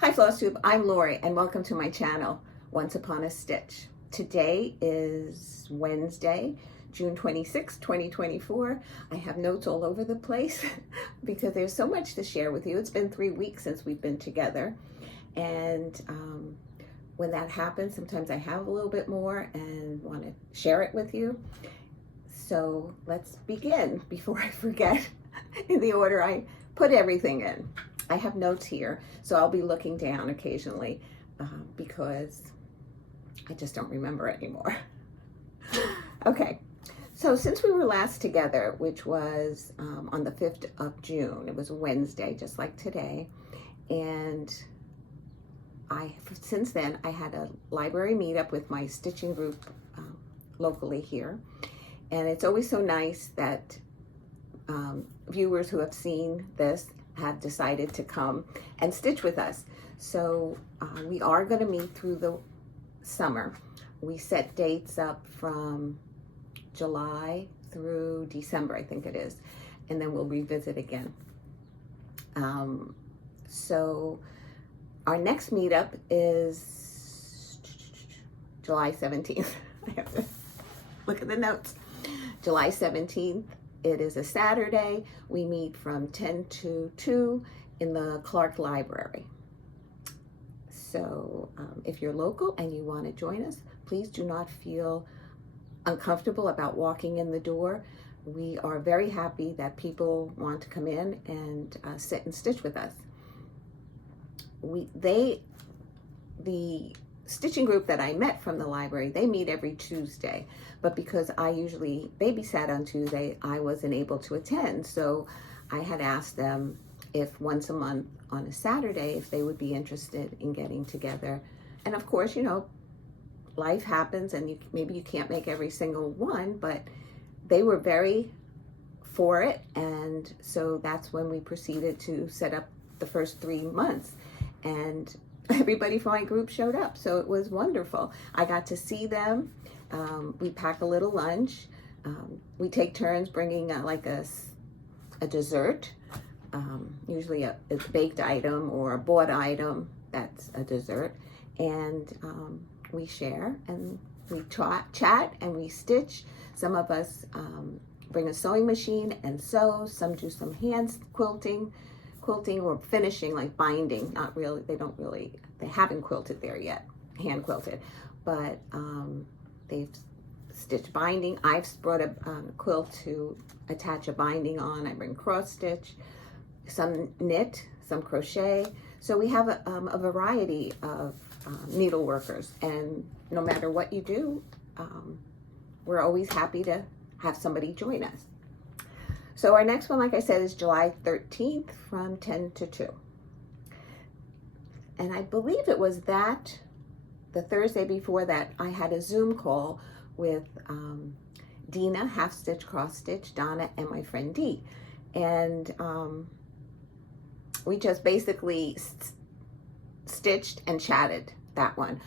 Hi Flosstube, I'm Lori and welcome to my channel, Once Upon a Stitch. Today is Wednesday, June 26, 2024. I have notes all over the place because there's so much to share with you. It's been 3 weeks since we've been together, and when that happens, sometimes I have a little bit more and want to share it with you. So let's begin before I forget in the order I put everything in. I have notes here, so I'll be looking down occasionally because I just don't remember anymore. Okay, so since we were last together, which was on the 5th of June, it was a Wednesday, just like today, and since then I had a library meetup with my stitching group locally here, and it's always so nice that viewers who have seen this have decided to come and stitch with us. So we are going to meet through the summer. We set dates up from July through December, I think it is, and then we'll revisit again. So our next meetup is July 17th. I have to look at the notes. July 17th. It is a Saturday. We meet from 10 to 2 in the Clark Library. So if you're local and you want to join us, please do not feel uncomfortable about walking in the door. We are very happy that people want to come in and sit and stitch with us. The stitching group that I met from the library, they meet every Tuesday, but because I usually babysat on Tuesday, I wasn't able to attend. So I had asked them if once a month on a Saturday, if they would be interested in getting together. And of course, you know, life happens and maybe you can't make every single one, but they were very for it. And so that's when we proceeded to set up the first 3 months. And everybody from my group showed up, so it was wonderful. I got to see them. We pack a little lunch. We take turns bringing like a dessert, usually a baked item or a bought item that's a dessert, and we share and we chat and we stitch. Some of us bring a sewing machine and sew. Some do some hand quilting or finishing, like binding. Not really, they haven't quilted there yet, hand quilted, but they've stitched binding. I've brought a quilt to attach a binding on. I bring cross stitch, some knit, some crochet. So we have a variety of needle workers, and no matter what you do, we're always happy to have somebody join us. So our next one, like I said, is July 13th from 10 to 2. And I believe it was the Thursday before that, I had a Zoom call with Dina, half stitch, cross stitch, Donna, and my friend Dee. And we just basically stitched and chatted that one.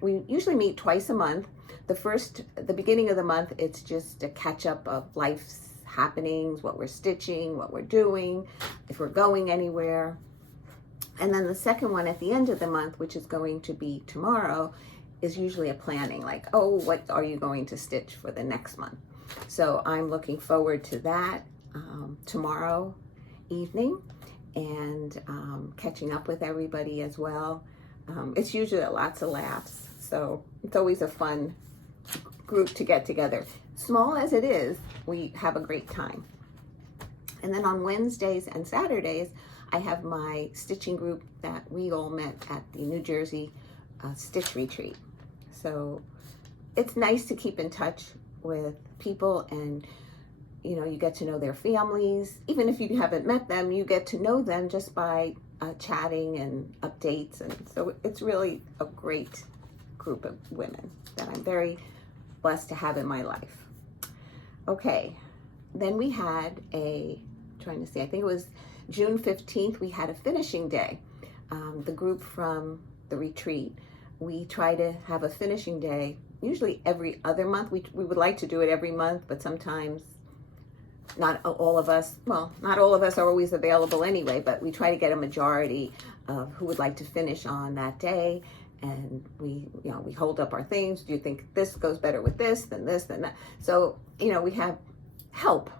We usually meet twice a month. The beginning of the month, it's just a catch up of life's happenings, what we're stitching, what we're doing, if we're going anywhere. And then the second one at the end of the month, which is going to be tomorrow, is usually a planning, like, oh, what are you going to stitch for the next month? So I'm looking forward to that tomorrow evening, and catching up with everybody as well. It's usually lots of laughs, so it's always a fun group to get together. Small as it is, we have a great time. And then on Wednesdays and Saturdays, I have my stitching group that we all met at the New Jersey Stitch Retreat. So it's nice to keep in touch with people, and you know, you get to know their families. Even if you haven't met them, you get to know them just by chatting and updates. And so it's really a great group of women that I'm very blessed to have in my life. Okay, then we had I think it was June 15th, we had a finishing day. The group from the retreat, we try to have a finishing day, usually every other month. We would like to do it every month, but sometimes not all of us, well, not all of us are always available anyway, but we try to get a majority of who would like to finish on that day. And we hold up our things. Do you think this goes better with this, than that? So, we have help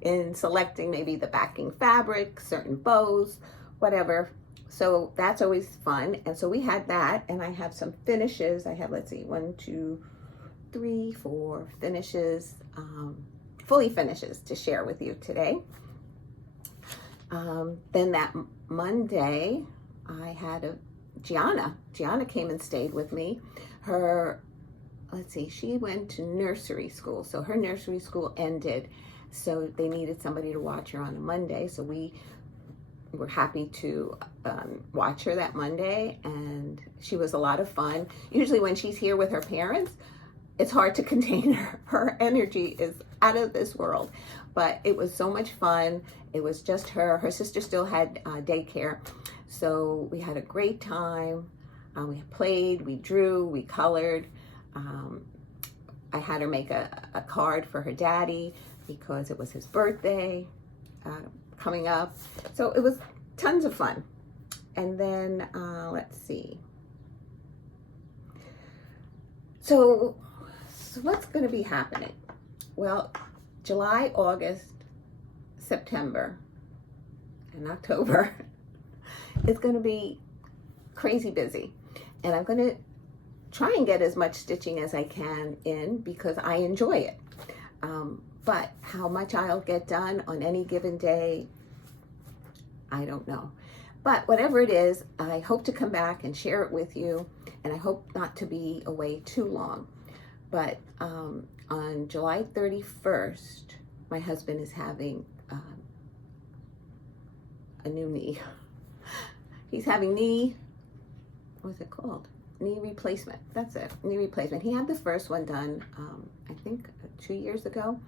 in selecting maybe the backing fabric, certain bows, whatever. So that's always fun. And so we had that, and I have some finishes. I have, let's see, 1, 2, 3, 4 finishes, fully finishes to share with you today. Then that Monday, I had Gianna came and stayed with me. She went to nursery school. So her nursery school ended. So they needed somebody to watch her on a Monday. So we were happy to watch her that Monday. And she was a lot of fun. Usually when she's here with her parents, it's hard to contain her. Her energy is out of this world. But it was so much fun. It was just her. Her sister still had daycare. So we had a great time. We played, we drew, we colored. I had her make a card for her daddy because it was his birthday coming up. So it was tons of fun. And then, let's see. So what's going to be happening? Well, July, August, September, and October. It's going to be crazy busy, and I'm going to try and get as much stitching as I can in because I enjoy it. But how much I'll get done on any given day, I don't know. But whatever it is, I hope to come back and share it with you, and I hope not to be away too long. But on July 31st, my husband is having a new knee. He's having what's it called? Knee replacement. That's it, knee replacement. He had the first one done, I think 2 years ago.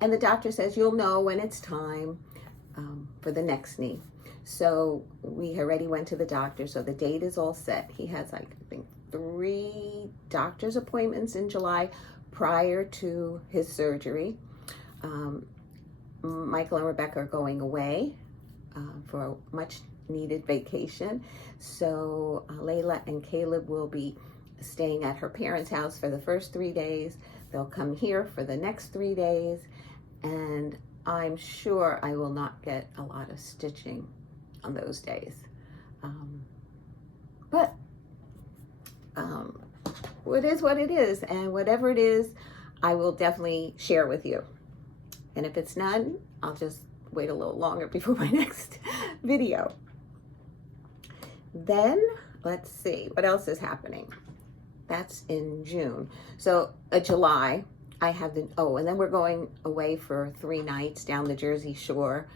And the doctor says, you'll know when it's time for the next knee. So we already went to the doctor, so the date is all set. He has, I think, 3 doctor's appointments in July prior to his surgery. Michael and Rebecca are going away for a much needed vacation. So Layla and Caleb will be staying at her parents' house for the first 3 days. They'll come here for the next 3 days. And I'm sure I will not get a lot of stitching on those days. But it is what it is. And whatever it is, I will definitely share with you. And if it's none, I'll just wait a little longer before my next video. Then, let's see, what else is happening? That's in June. So, July, I have and then we're going away for 3 nights down the Jersey Shore,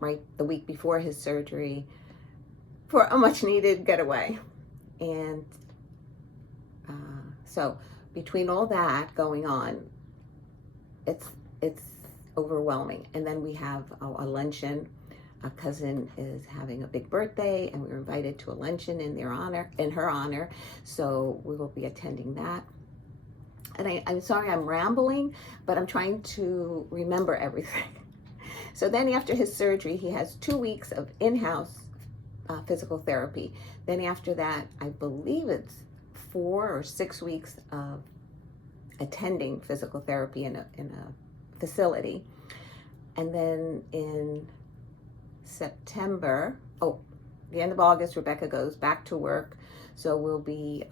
right the week before his surgery, for a much needed getaway. And so, between all that going on, it's overwhelming. And then we have a luncheon. A cousin is having a big birthday, and we were invited to a luncheon in her honor. So we will be attending that. And I'm sorry I'm rambling, but I'm trying to remember everything. So then after his surgery, he has 2 weeks of in-house physical therapy. Then after that, I believe it's 4 or 6 weeks of attending physical therapy in a facility. And then in September, the end of August, Rebecca goes back to work. So we'll be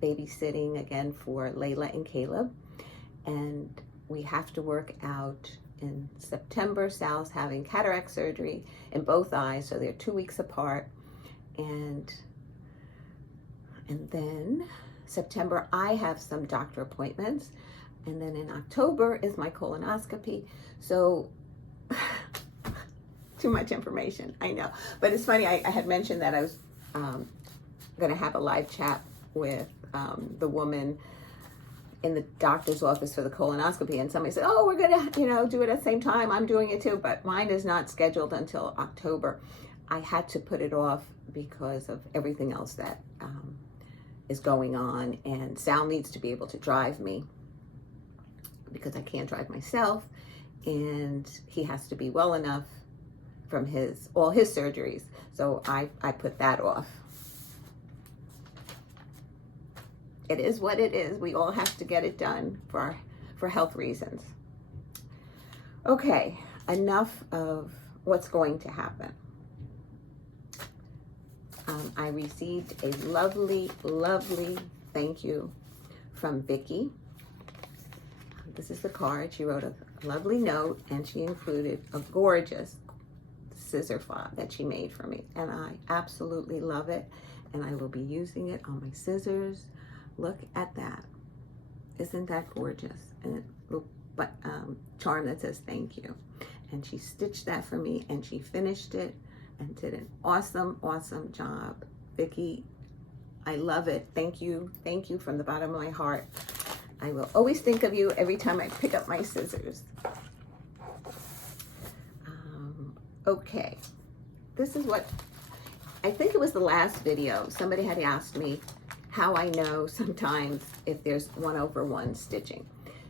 babysitting again for Layla and Caleb. And we have to work out in September. Sal's having cataract surgery in both eyes, so they're 2 weeks apart. And then September, I have some doctor appointments. And then in October is my colonoscopy. So too much information, I know. But it's funny, I had mentioned that I was going to have a live chat with the woman in the doctor's office for the colonoscopy, and somebody said, oh, we're going to, do it at the same time. I'm doing it too, but mine is not scheduled until October. I had to put it off because of everything else that is going on, and Sal needs to be able to drive me because I can't drive myself, and he has to be well enough from all his surgeries. So I put that off. It is what it is. We all have to get it done for health reasons. Okay, enough of what's going to happen. I received a lovely, lovely thank you from Vicki. This is the card. She wrote a lovely note, and she included a gorgeous scissor fob that she made for me, and I absolutely love it, and I will be using it on my scissors. Look at that. Isn't that gorgeous? And a charm that says thank you. And she stitched that for me, and she finished it and did an awesome, awesome job. Vicki, I love it. Thank you from the bottom of my heart. I will always think of you every time I pick up my scissors. Okay, this is what, I think it was the last video. Somebody had asked me how I know sometimes if there's 1/1 stitching.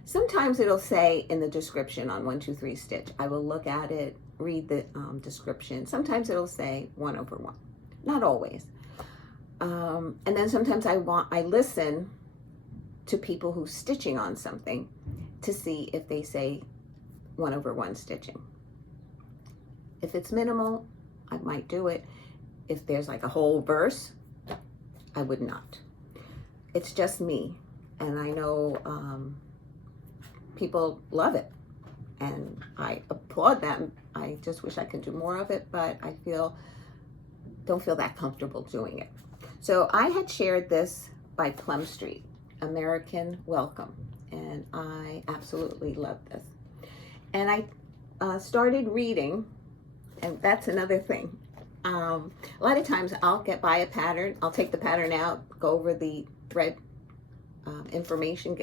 Sometimes it'll say in the description on 1, 2, 3 stitch. I will look at it, read the description. Sometimes it'll say 1/1, not always. And then sometimes I listen to people who's stitching on something to see if they say 1/1 stitching. If it's minimal, I might do it. If there's like a whole verse, I would not. It's just me, and I know people love it, and I applaud them. I just wish I could do more of it, but I don't feel that comfortable doing it. So I had shared this by Plum Street, American Welcome, and I absolutely love this. And I started reading, and that's another thing. A lot of times I'll buy a pattern, I'll take the pattern out, go over the thread information,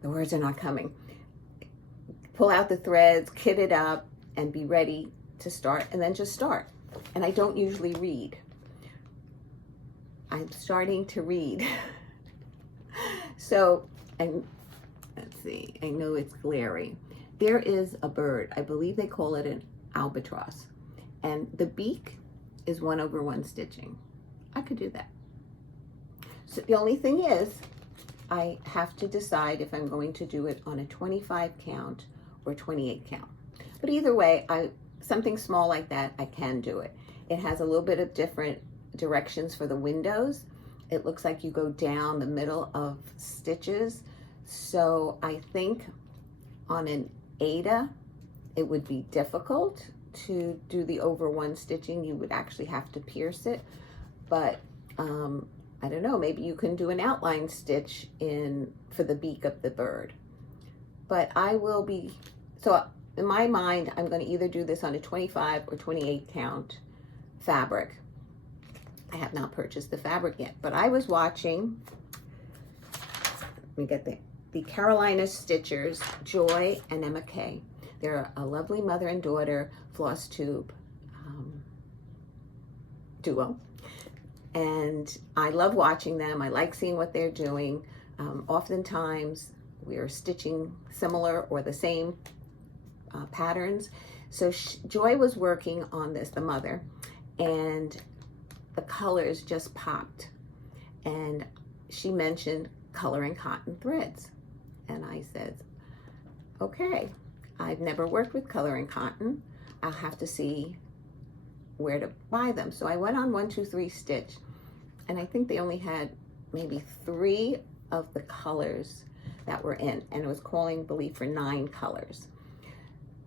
the words are not coming, pull out the threads, kit it up, and be ready to start, and then just start. And I don't usually read. I'm starting to read. So, and let's see, I know it's glary. There is a bird, I believe they call it an albatross, and the beak is 1/1 stitching. I could do that. So the only thing is, I have to decide if I'm going to do it on a 25 count or 28 count. But either way, something small like that, I can do it. It has a little bit of different directions for the windows. It looks like you go down the middle of stitches. So I think on an Ada, it would be difficult to do the over 1 stitching. You would actually have to pierce it. But I don't know, maybe you can do an outline stitch for the beak of the bird. But so in my mind, I'm going to either do this on a 25 or 28 count fabric. I have not purchased the fabric yet, but I was watching, let me get the Carolina Stitchers, Joy and Emma Kay. They're a lovely mother and daughter Flosstube duo. And I love watching them. I like seeing what they're doing. Oftentimes we are stitching similar or the same patterns. So Joy was working on this, the mother, and the colors just popped. And she mentioned coloring cotton threads. And I said, okay, I've never worked with coloring cotton. I'll have to see where to buy them. So I went on 1, 2, 3 stitch, and I think they only had maybe 3 of the colors that were in, and it was calling, believe, for 9 colors.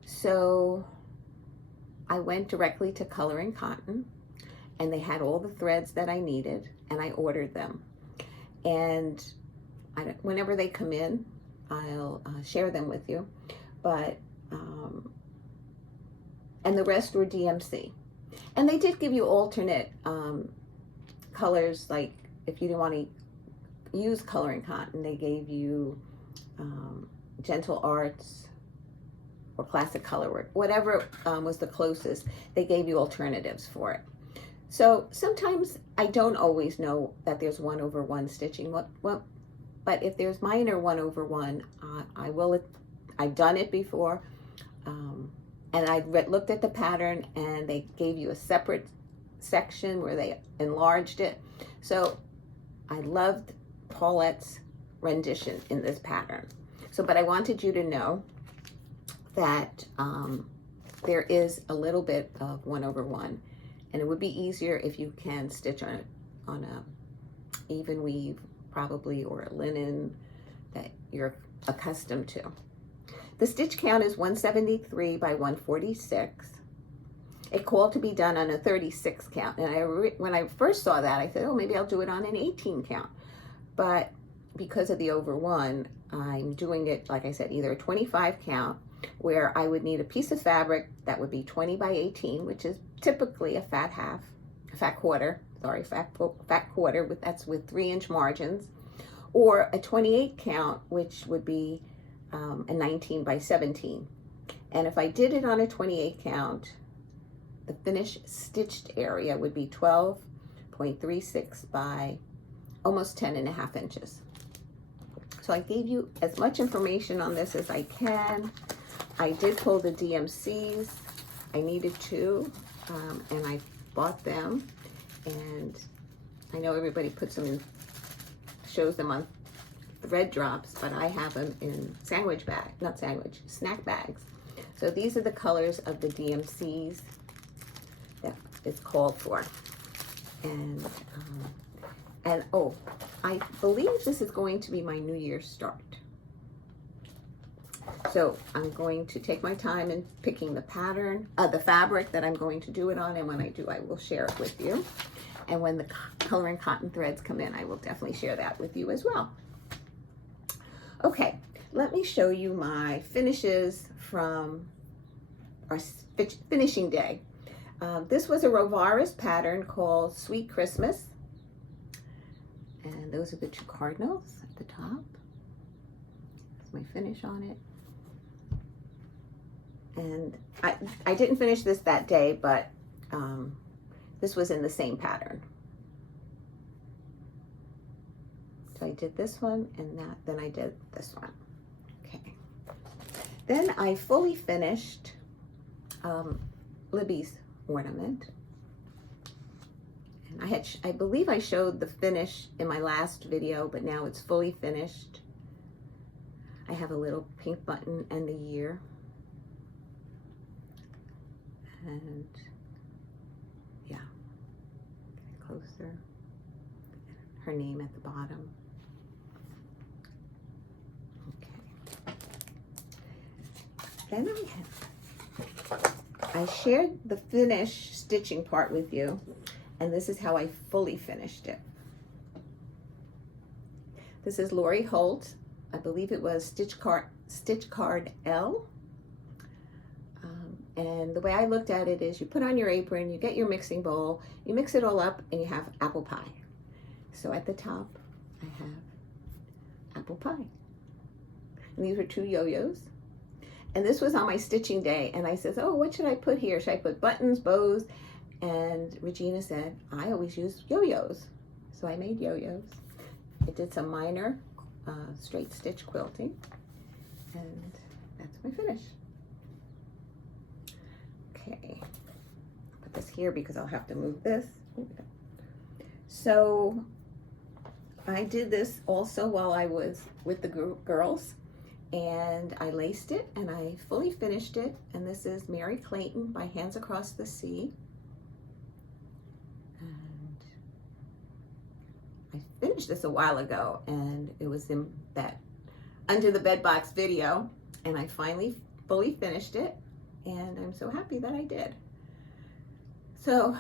So I went directly to Coloring Cotton, and they had all the threads that I needed, and I ordered them. And whenever they come in, I'll share them with you. But and the rest were DMC. And they did give you alternate colors, like if you didn't want to use Coloring Cotton, they gave you Gentle Arts or Classic Colorworks, whatever was the closest, they gave you alternatives for it. So sometimes I don't always know that there's 1/1 stitching. What but if there's minor 1/1, I've done it before, and I looked at the pattern, and they gave you a separate section where they enlarged it. So I loved Paulette's rendition in this pattern. So, but I wanted you to know that there is a little bit of 1/1, and it would be easier if you can stitch on a even weave, probably, or a linen that you're accustomed to. The stitch count is 173 by 146. It called to be done on a 36 count, and when I first saw that, I said, oh, maybe I'll do it on an 18 count. But because of the over 1, I'm doing it, like I said, either a 25 count, where I would need a piece of fabric that would be 20 by 18, which is typically a fat quarter, that's with 3-inch margins, or a 28 count, which would be a 19 by 17. And if I did it on a 28 count, the finished stitched area would be 12.36 by almost 10.5 inches. So I gave you as much information on this as I can. I did pull the DMCs. I needed 2, and I bought them. And I know everybody puts them in, shows them on thread drops, but I have them in snack bags. So these are the colors of the DMCs that is called for. And oh, I believe this is going to be my New Year's start. So I'm going to take my time in picking the pattern, the fabric that I'm going to do it on, and when I do, I will share it with you. And when the coloring cotton threads come in, I will definitely share that with you as well. Okay, let me show you my finishes from our finishing day. This was a Rovaris pattern called Sweet Christmas. And those are the 2 cardinals at the top. That's my finish on it. And I didn't finish this that day, but this was in the same pattern. So I did this one, and then I did this one. Okay. Then I fully finished Libby's ornament. And I believe I showed the finish in my last video, but now it's fully finished. I have a little pink button and the year. And yeah, get closer. Her name at the bottom. Okay. Then I shared the finish stitching part with you, and this is how I fully finished it. This is Lori Holt. I believe it was Stitch Card L. And the way I looked at it is you put on your apron, you get your mixing bowl, you mix it all up, and you have apple pie. So at the top, I have apple pie. And these were 2 yo-yos. And this was on my stitching day, and I says, oh, what should I put here? Should I put buttons, bows? And Regina said, I always use yo-yos. So I made yo-yos. I did some minor straight stitch quilting, and that's my finish. Okay, put this here because I'll have to move this. So I did this also while I was with the girls, and I laced it and I fully finished it. And this is Mary Clayton by Hands Across the Sea. And I finished this a while ago, and it was in that Under the Bed Box video, and I finally fully finished it. And I'm so happy that I did. So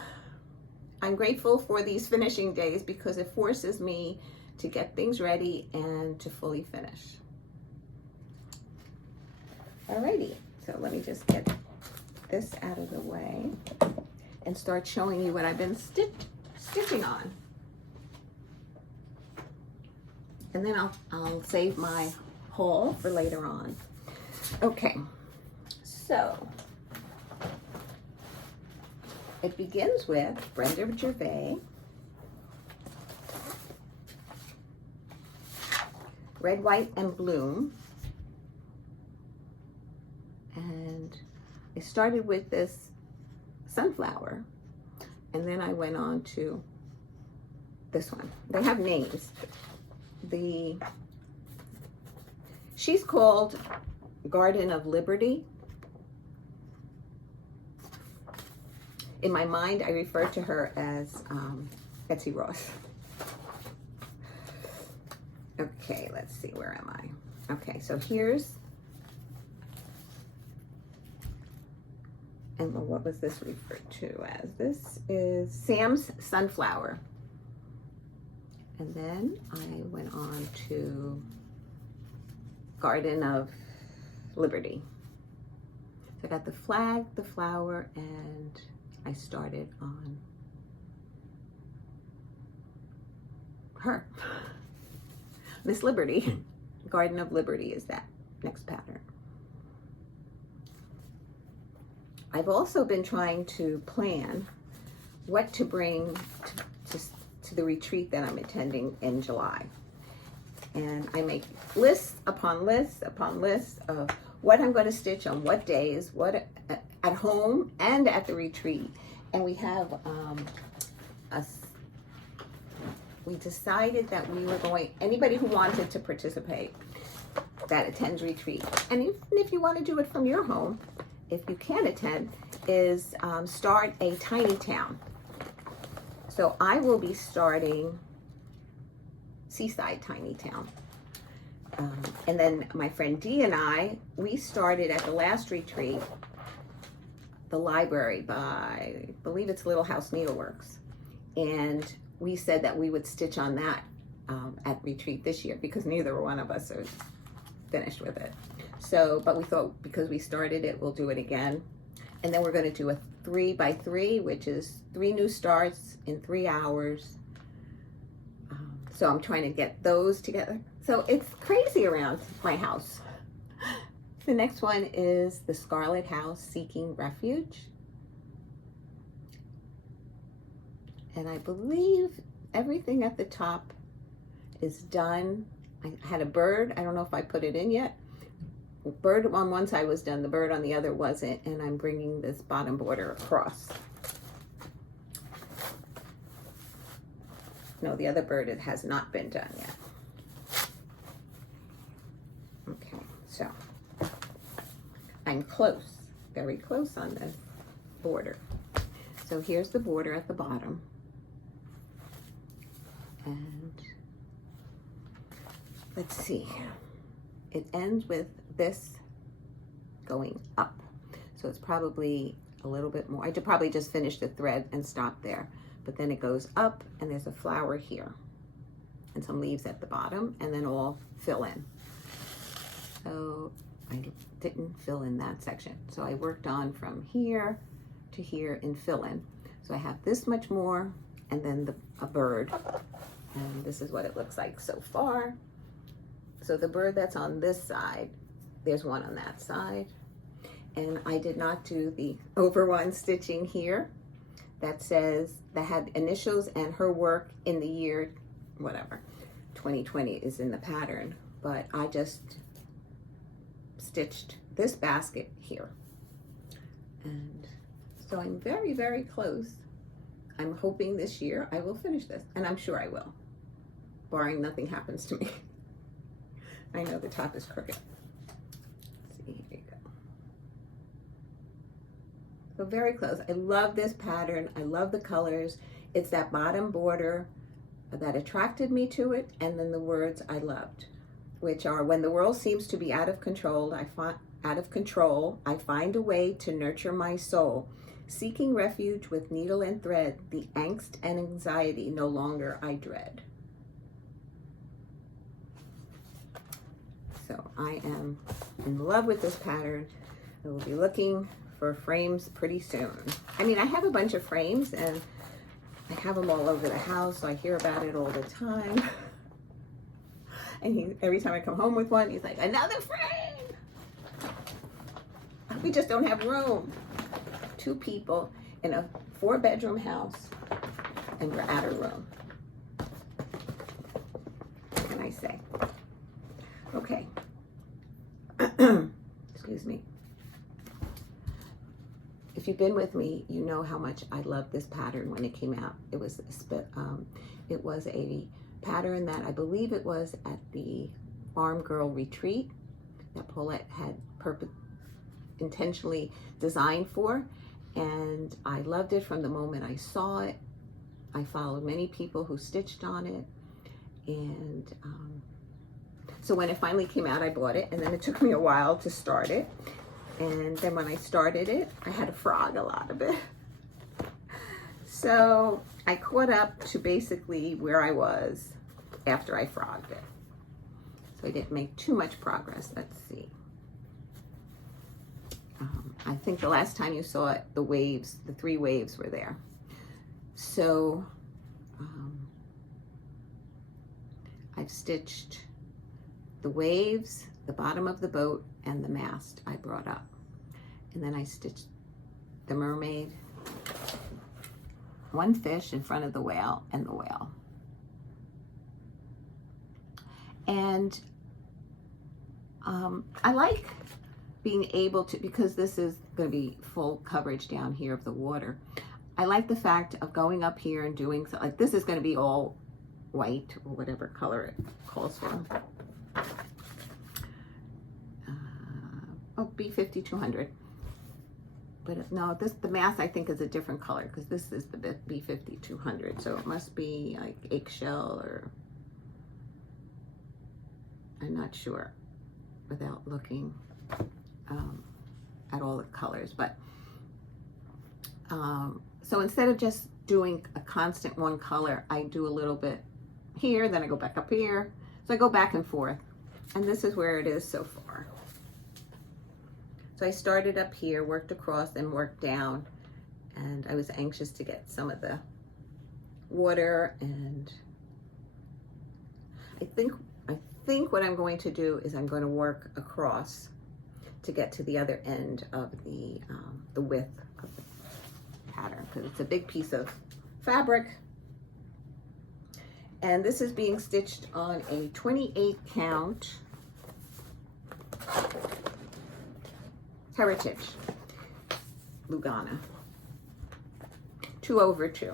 I'm grateful for these finishing days because it forces me to get things ready and to fully finish. Alrighty, so let me just get this out of the way and start showing you what I've been stitching on. And then I'll save my haul for later on. Okay. So, it begins with Brenda Gervais. Red, White, and Bloom. And I started with this sunflower, and then I went on to this one. They have names. She's called Garden of Liberty. In my mind, I refer to her as Betsy Ross. Okay, let's see, where am I? Okay, so here's, and what was this referred to as? This is Sam's Sunflower. And then I went on to Garden of Liberty. So I got the flag, the flower, and I started on her. Miss Liberty. Garden of Liberty is that next pattern. I've also been trying to plan what to bring to the retreat that I'm attending in July. And I make lists upon lists upon lists of what I'm going to stitch on what days, what at home and at the retreat. And we have we decided that we were going, anybody who wanted to participate that attends retreat, and even if you want to do it from your home, if you can attend, is start a tiny town. So I will be starting Seaside Tiny Town. And then my friend Dee and I, we started at the last retreat, the library by, I believe it's Little House Needleworks. And we said that we would stitch on that at retreat this year because neither one of us are finished with it. So, but we thought because we started it, we'll do it again. And then we're going to do a 3x3, which is 3 new starts in 3 hours. So I'm trying to get those together. So it's crazy around my house. The next one is the Scarlet House Seeking Refuge. And I believe everything at the top is done. I had a bird. I don't know if I put it in yet. Bird on one side was done. The bird on the other wasn't. And I'm bringing this bottom border across. No, the other bird, it has not been done yet. Okay, so I'm close, very close on this border. So here's the border at the bottom. And let's see, it ends with this going up. So it's probably a little bit more. I could probably just finish the thread and stop there. But then it goes up and there's a flower here and some leaves at the bottom and then all fill in. So I didn't fill in that section. So I worked on from here to here in fill in. So I have this much more and then a bird. And this is what it looks like so far. So the bird that's on this side, there's one on that side. And I did not do the over one stitching here. That says, that had initials and her work in the year, whatever, 2020 is in the pattern, but I just stitched this basket here. And so I'm very, very close. I'm hoping this year I will finish this, and I'm sure I will, barring nothing happens to me. I know the top is crooked. Let's see, here you go. So very close. I love this pattern. I love the colors. It's that bottom border that attracted me to it, and then the words I loved, which are, when the world seems to be out of control, I find a way to nurture my soul. Seeking refuge with needle and thread, the angst and anxiety no longer I dread. So I am in love with this pattern. I will be looking for frames pretty soon. I mean, I have a bunch of frames and I have them all over the house, so I hear about it all the time. And every time I come home with one, he's like, another frame! We just don't have room. 2 people in a 4-bedroom house, and we're out of room. What can I say? Okay. Excuse me. If you've been with me, you know how much I loved this pattern when it came out. It was a pattern that I believe it was at the Farm Girl Retreat that Paulette had intentionally designed for, and I loved it from the moment I saw it. I followed many people who stitched on it, and so when it finally came out, I bought it, and then it took me a while to start it. And then when I started it, I had to frog a lot of it. So I caught up to basically where I was after I frogged it. So I didn't make too much progress. Let's see. I think the last time you saw it, the waves, the 3 waves were there. So I've stitched the waves, the bottom of the boat, and the mast I brought up. And then I stitched the mermaid, 1 fish in front of the whale, and the whale. And I like being able to, because this is going to be full coverage down here of the water, I like the fact of going up here and doing, like this is going to be all white or whatever color it calls for. Oh, B5200. But no, the mask I think is a different color because this is the B5200. So it must be like eggshell, or I'm not sure without looking at all the colors. But so instead of just doing a constant one color, I do a little bit here, then I go back up here. So I go back and forth, and this is where it is so far. So I started up here, worked across, and worked down, and I was anxious to get some of the water. And I think what I'm going to do is I'm going to work across to get to the other end of the width of the pattern, because it's a big piece of fabric. And this is being stitched on a 28 count Heritage Lugana, 2/2.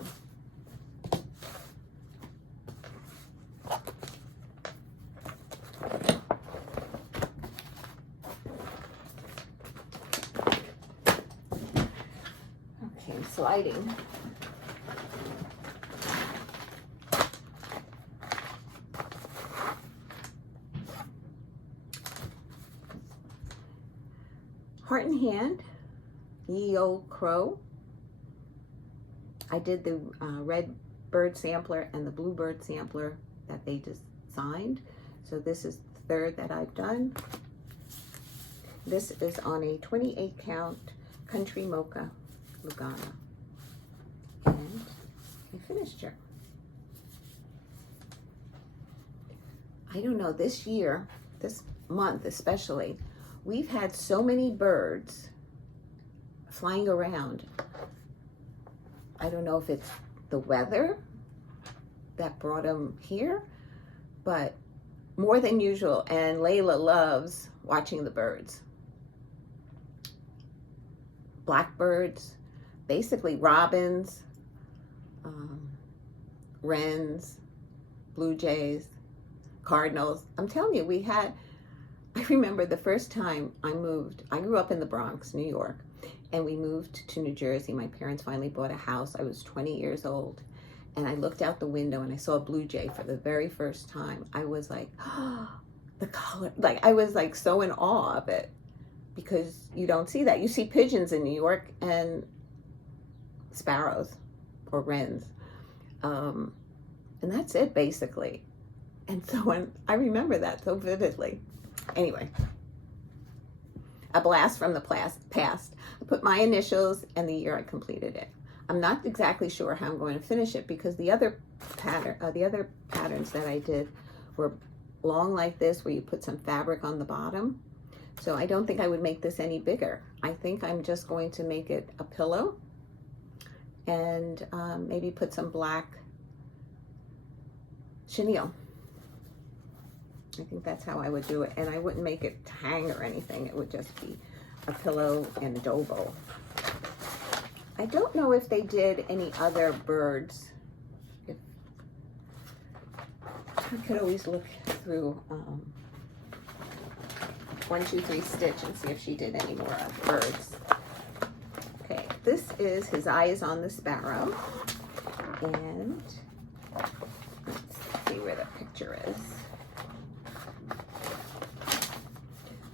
Okay, I'm sliding. Heart in Hand, Ye Old Crow. I did the red bird sampler and the blue bird sampler that they designed. So this is the 3rd that I've done. This is on a 28 count Country Mocha Lugana. And I finished her. I don't know, this year, this month especially, we've had so many birds flying around. I don't know if it's the weather that brought them here, but more than usual. And Layla loves watching the birds. Blackbirds, basically robins, wrens, blue jays, cardinals. I'm telling you, I remember the first time I moved, I grew up in the Bronx, New York, and we moved to New Jersey. My parents finally bought a house. I was 20 years old, and I looked out the window and I saw a blue jay for the very first time. I was like, oh, the color, like I was like so in awe of it, because you don't see that. You see pigeons in New York and sparrows or wrens, and that's it basically. And so when I remember that so vividly. Anyway, a blast from the past. I put my initials and the year I completed it. I'm not exactly sure how I'm going to finish it, because the other patterns that I did were long like this, where you put some fabric on the bottom. So I don't think I would make this any bigger. I think I'm just going to make it a pillow, and maybe put some black chenille. I think that's how I would do it. And I wouldn't make it hang or anything. It would just be a pillow and a dough bowl. I don't know if they did any other birds. I could always look through 1, 2, 3 Stitch and see if she did any more birds. Okay, this is His Eye is on the Sparrow. And let's see where the picture is.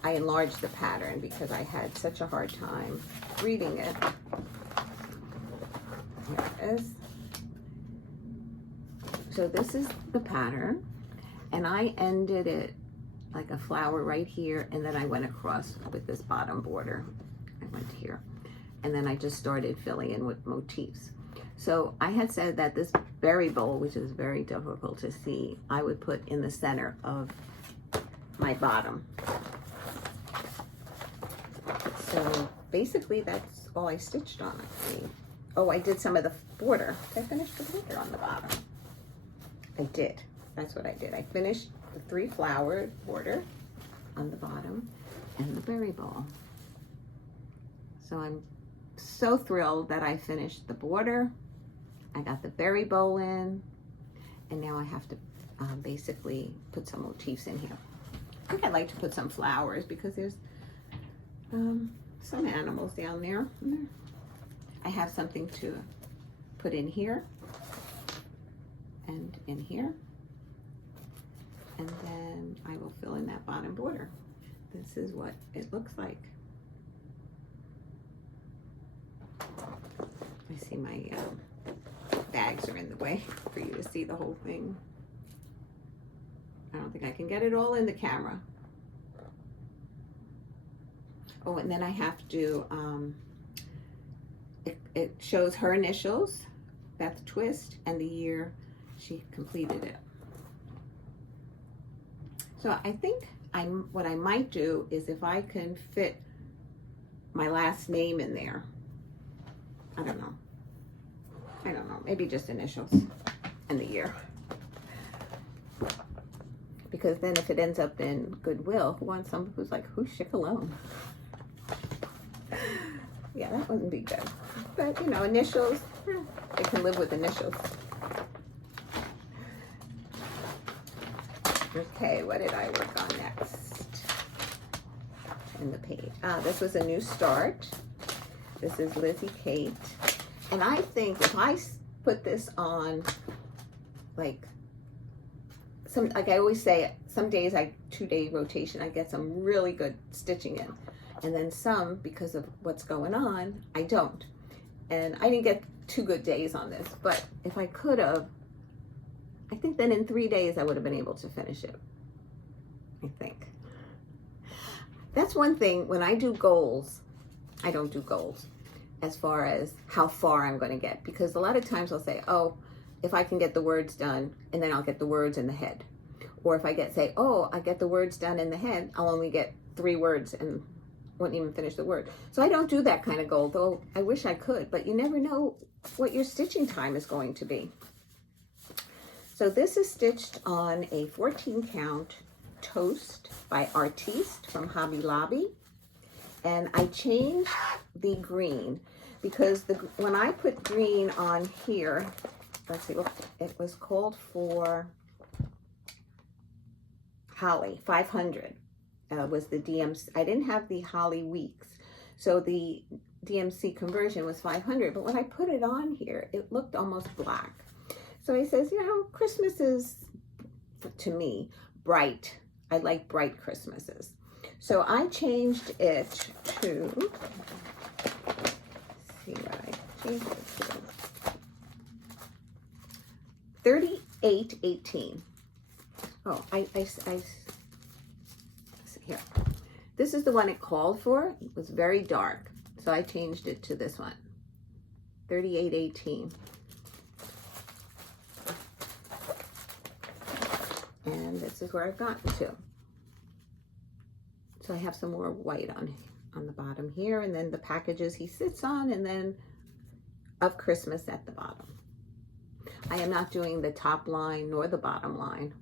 I enlarged the pattern because I had such a hard time reading it. Here it is. So this is the pattern, and I ended it like a flower right here, and then I went across with this bottom border. I went here, and then I just started filling in with motifs. So I had said that this berry bowl, which is very difficult to see, I would put in the center of my bottom. So basically that's all I stitched on, I think. Oh, I did some of the border. Did I finish the border on the bottom? I did. That's what I did. I finished the 3 flower border on the bottom and the berry bowl. So I'm so thrilled that I finished the border. I got the berry bowl in, and now I have to basically put some motifs in here. I think I'd like to put some flowers because there's some animals down there. I have something to put in here and in here, and then I will fill in that bottom border. This is what it looks like. I see my bags are in the way for you to see the whole thing. I don't think I can get it all in the camera. Oh, and then I have to, it shows her initials, Beth Twist, and the year she completed it. So I think what I might do is if I can fit my last name in there. I don't know, maybe just initials and the year. Because then if it ends up in Goodwill, who wants someone who's like, who's Chick alone? Yeah, that wouldn't be good. But you know, initials, they can live with initials. Okay, what did I work on next in the page? This was a new start. This is Lizzie Kate. And I think if I put this on, like I always say, some days 2-day rotation, I get some really good stitching in. And then some, because of what's going on, I don't. And I didn't get 2 good days on this, but if I could have, I think then in 3 days I would have been able to finish it. I think. That's one thing, when I do goals, I don't do goals as far as how far I'm going to get, because a lot of times I'll say, oh, if I can get the words done, and then I'll get the words in the head. Or if I say, oh, I get the words done in the head, I'll only get 3 words and wouldn't even finish the word. So I don't do that kind of goal, though I wish I could, but you never know what your stitching time is going to be. So this is stitched on a 14 count Toast by Artiste from Hobby Lobby. And I changed the green because when I put green on here, let's see, it was called for Holly 500 was the DMC. I didn't have the Holly weeks, so the DMC conversion was 500. But when I put it on here, it looked almost black. So I says, you know, Christmas is, to me, bright. I like bright Christmases. So I changed it to, let's see what I changed it to, 3818. Oh, I see here. This is the one it called for. It was very dark, so I changed it to this one, 3818. And this is where I've gotten to. So I have some more white on the bottom here, and then the packages he sits on, and then of Christmas at the bottom. I am not doing the top line nor the bottom line.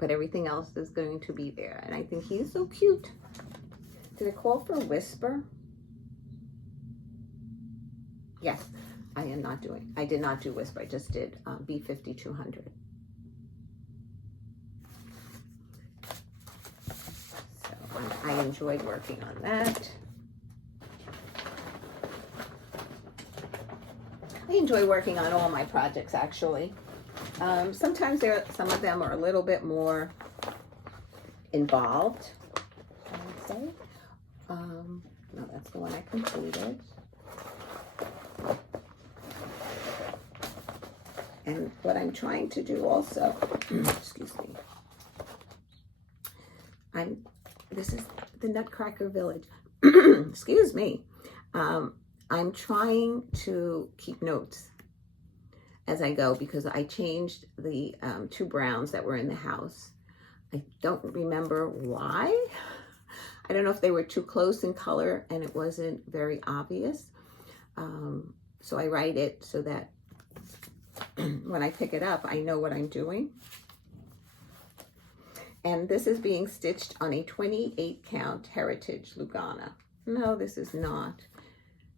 but everything else is going to be there. And I think he's so cute. Did it call for Whisper? Yes, I did not do Whisper. I just did B5200. So I enjoyed working on that. I enjoy working on all my projects, actually. Sometimes some of them are a little bit more involved, I would say. No, that's the one I completed. And what I'm trying to do also, excuse me, this is the Nutcracker Village. Excuse me. I'm trying to keep notes as I go because I changed the 2 browns that were in the house. I don't remember why. I don't know if they were too close in color and it wasn't very obvious. So I write it so that when I pick it up, I know what I'm doing. And this is being stitched on a 28 count Heritage Lugana. No, this is not.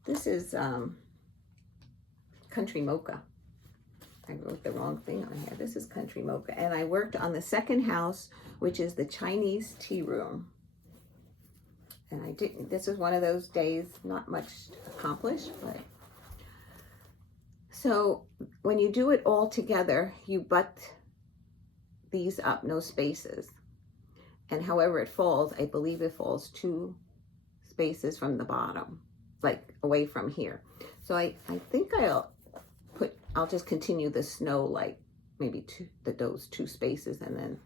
This is Country Mocha. I wrote the wrong thing on here. This is Country Mocha. And I worked on the second house, which is the Chinese tea room. And this is one of those days, not much accomplished, but. So when you do it all together, you butt these up, no spaces. And however it falls, I believe it falls 2 spaces from the bottom, like away from here. So I think I'll just continue the snow, like maybe those 2 spaces and then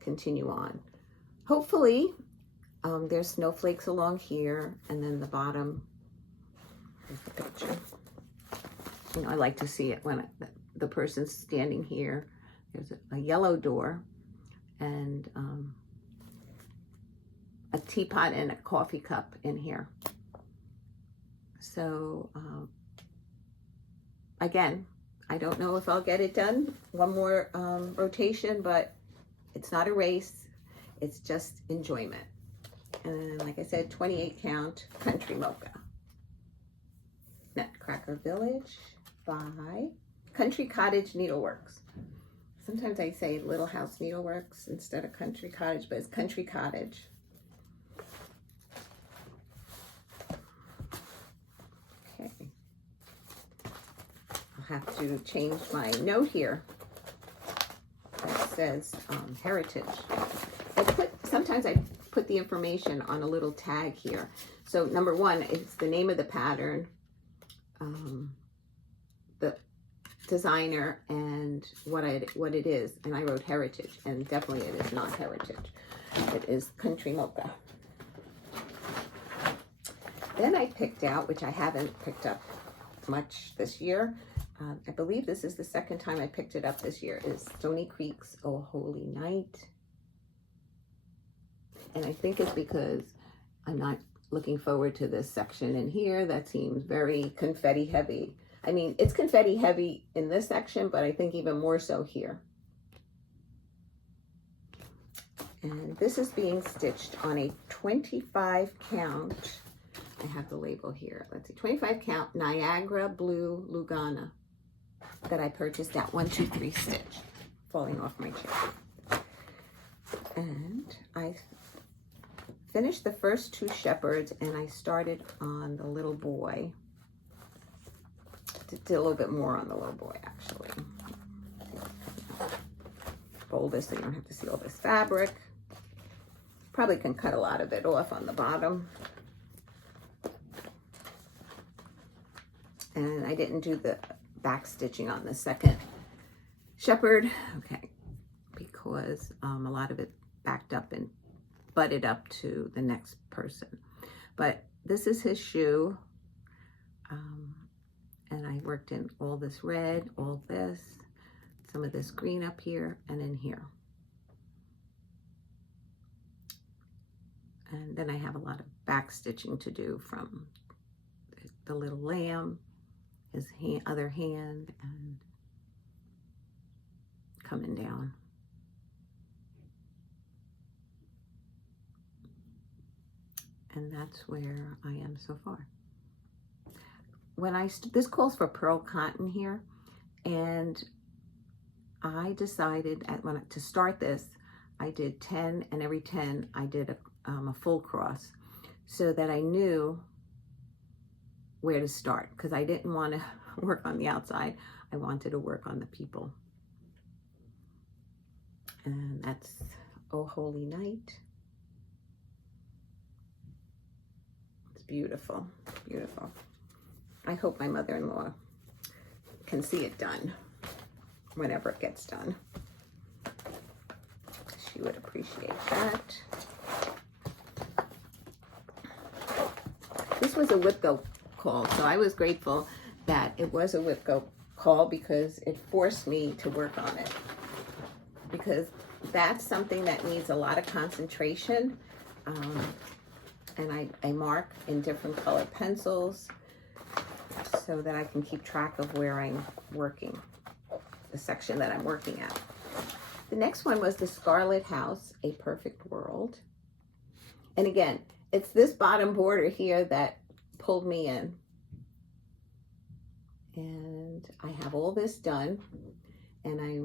continue on. Hopefully there's snowflakes along here and then the bottom, here's the picture. You know, I like to see it when the person's standing here. There's a yellow door and a teapot and a coffee cup in here. So again, I don't know if I'll get it done. One more rotation, but it's not a race. It's just enjoyment. And like I said, 28 count Country Mocha. Nutcracker Village by Country Cottage Needleworks. Sometimes I say Little House Needleworks instead of Country Cottage, but it's Country Cottage. Okay. I'll have to change my note here that says Heritage. Sometimes I put the information on a little tag here. So number 1, it's the name of the pattern, the designer, and what it is. And I wrote Heritage, and definitely it is not Heritage. It is Country Mocha. Then I picked out, which I haven't picked up much this year. I believe this is the second time I picked it up this year, is Stony Creek's Oh Holy Night. And I think it's because I'm not looking forward to this section in here that seems very confetti heavy. I mean, it's confetti heavy in this section, but I think even more so here. And this is being stitched on a 25 count. I have the label here. Let's see, 25 count Niagara Blue Lugana that I purchased at 123 Stitch, falling off my chair. And I finished the first 2 shepherds and I started on the little boy. Did a little bit more on the little boy, actually. Fold this so you don't have to see all this fabric. Probably can cut a lot of it off on the bottom. And I didn't do the back stitching on the second shepherd, okay, because a lot of it backed up and butted up to the next person. But this is his shoe, and I worked in all this red, all this, some of this green up here, and in here. And then I have a lot of back stitching to do from the little lamb, his other hand, and coming down. And that's where I am so far. When this calls for pearl cotton here, and I decided to start this, I did 10, and every 10 I did a full cross, so that I knew where to start, because I didn't want to work on the outside. I wanted to work on the people. And that's Oh Holy Night. It's beautiful, beautiful. I hope my mother-in-law can see it done whenever it gets done. She would appreciate that. This was a WIPGO call, so I was grateful that it was a WIPGO call, because it forced me to work on it. Because that's something that needs a lot of concentration. And I mark in different colored pencils so that I can keep track of where I'm working, the section that I'm working at. The next one was the Scarlet House, A Perfect World. And again, it's this bottom border here that pulled me in. And I have all this done, and I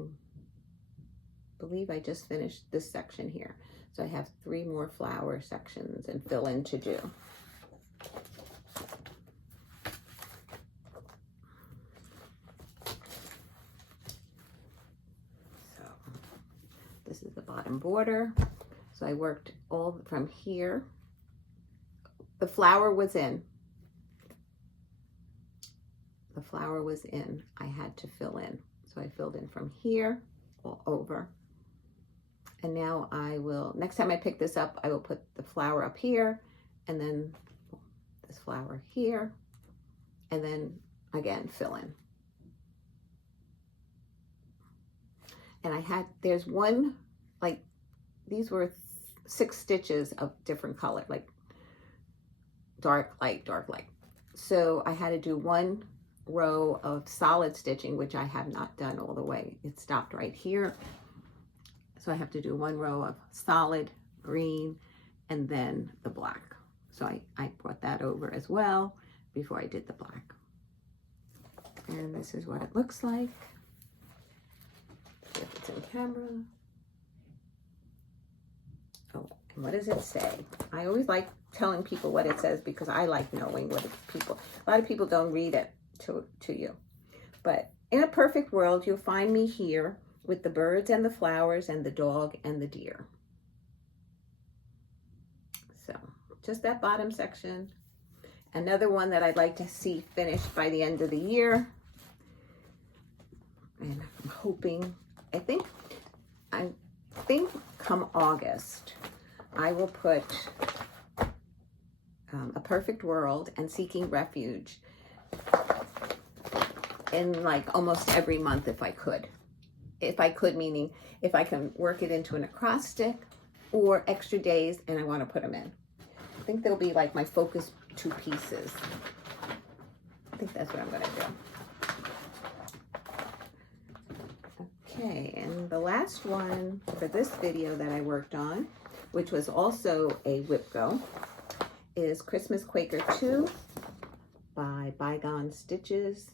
believe I just finished this section here. So I have 3 more flower sections and fill in to do. So this is the bottom border. So I worked all from here. The flower was in. The flower was in. I had to fill in. So I filled in from here all over. And now I will, next time I pick this up, I will put the flower up here, and then this flower here, and then again, fill in. And there's one, like, these were 6 stitches of different color, like dark, light, dark, light. So I had to do 1 row of solid stitching, which I have not done all the way. It stopped right here. So I have to do 1 row of solid green and then the black. So I brought that over as well before I did the black. And this is what it looks like. See if it's in camera. Oh, and what does it say? I always like telling people what it says, because I like knowing what a lot of people don't read it to you. But in a perfect world, you'll find me here with the birds and the flowers and the dog and the deer. So just that bottom section. Another one that I'd like to see finished by the end of the year. And I'm hoping, I think come August, I will put A Perfect World and Seeking Refuge in like almost every month if I could. If I could, meaning if I can work it into an acrostic or extra days and I want to put them in. I think they'll be like my focus 2 pieces. I think that's what I'm going to do. Okay, and the last one for this video that I worked on, which was also a WIPGO, is Christmas Quaker 2 by Bygone Stitches.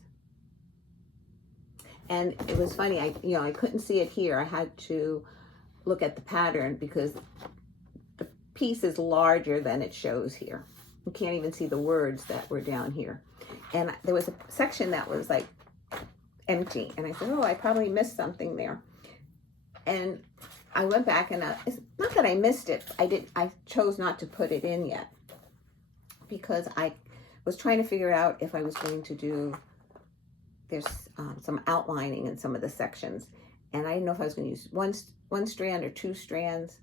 And it was funny, I couldn't see it here. I had to look at the pattern because the piece is larger than it shows here. You can't even see the words that were down here. And there was a section that was like empty. And I said, oh, I probably missed something there. And I went back, and it's not that I missed it. I chose not to put it in yet, because I was trying to figure out if I was going to do, there's some outlining in some of the sections, and I didn't know if I was going to use one strand or 2 strands.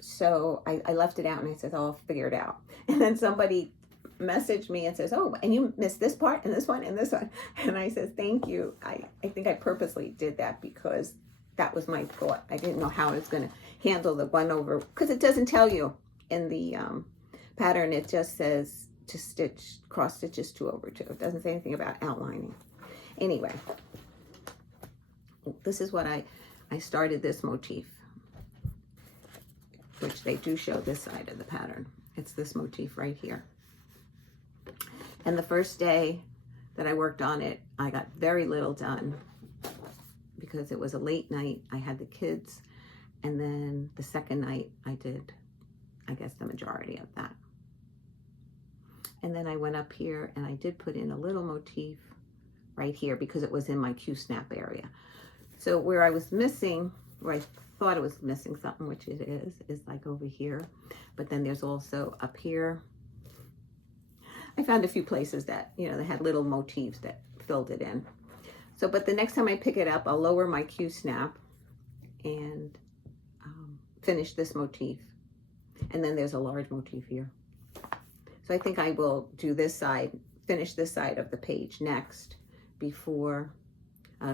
So I left it out, and I said, oh, I'll figure it out. And then somebody messaged me and says, oh, and you missed this part and this one and this one. And I said, thank you. I think I purposely did that because that was my thought. I didn't know how I was going to handle the 1 over, because it doesn't tell you in the pattern. It just says to stitch cross stitches 2 over 2. It doesn't say anything about outlining. Anyway, this is what I started this motif, which they do show this side of the pattern. It's this motif right here. And the first day that I worked on it, I got very little done because it was a late night. I had the kids, and then the second night I did, I guess, the majority of that. And then I went up here and I did put in a little motif right here because it was in my Q-snap area. So where I was missing, where I thought it was missing something, which it is like over here. But then there's also up here. I found a few places that, you know, they had little motifs that filled it in. So, but the next time I pick it up, I'll lower my Q-snap and finish this motif. And then there's a large motif here. So I think I will do this side, finish this side of the page next before